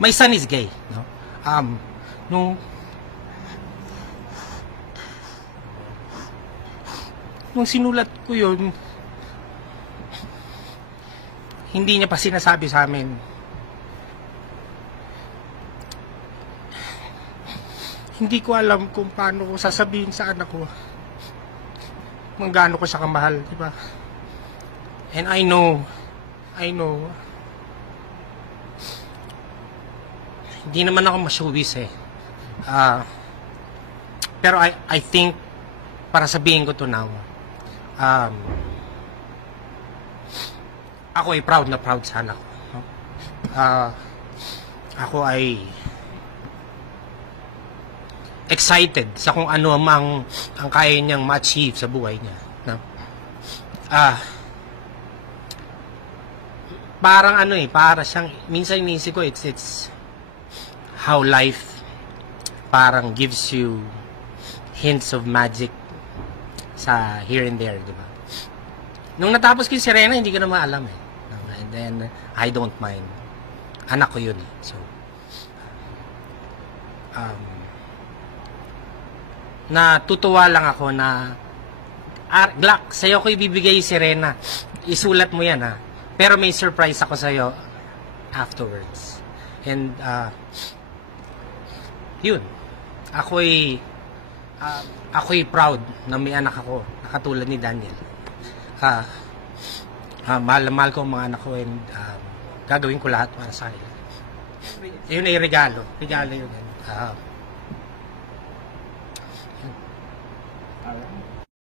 My son is gay, no? Nung sinulat ko yun, hindi niya pa sinasabi sa amin. Hindi ko alam kung paano ko sasabihin sa anak ko kung gaano ko siya kamahal, di ba? And I know, hindi naman ako masyubis eh. Pero I think, para sabihin ko to now, ako ay proud na proud sa anak ko. No? Ako ay excited sa kung ano mang ang kaya niyang ma-achieve sa buhay niya. No? Parang ano eh, para siyang, minsan inisip ko, it's how life parang gives you hints of magic sa here and there, di ba? Nung natapos ko yung Serena, hindi ko na maalam eh. And then, I don't mind. Anak ko yun eh. So, natutuwa lang ako na, Glock, sa'yo ko ibibigay yung Serena. Isulat mo yan ha. Pero may surprise ako sa'yo afterwards. And, yun. Ako'y proud na may anak ako, nakatulad ni Daniel. Mahal ko ang mga anak ko and gagawin ko lahat para sa kanila. Yun ay regalo. Regalo yun.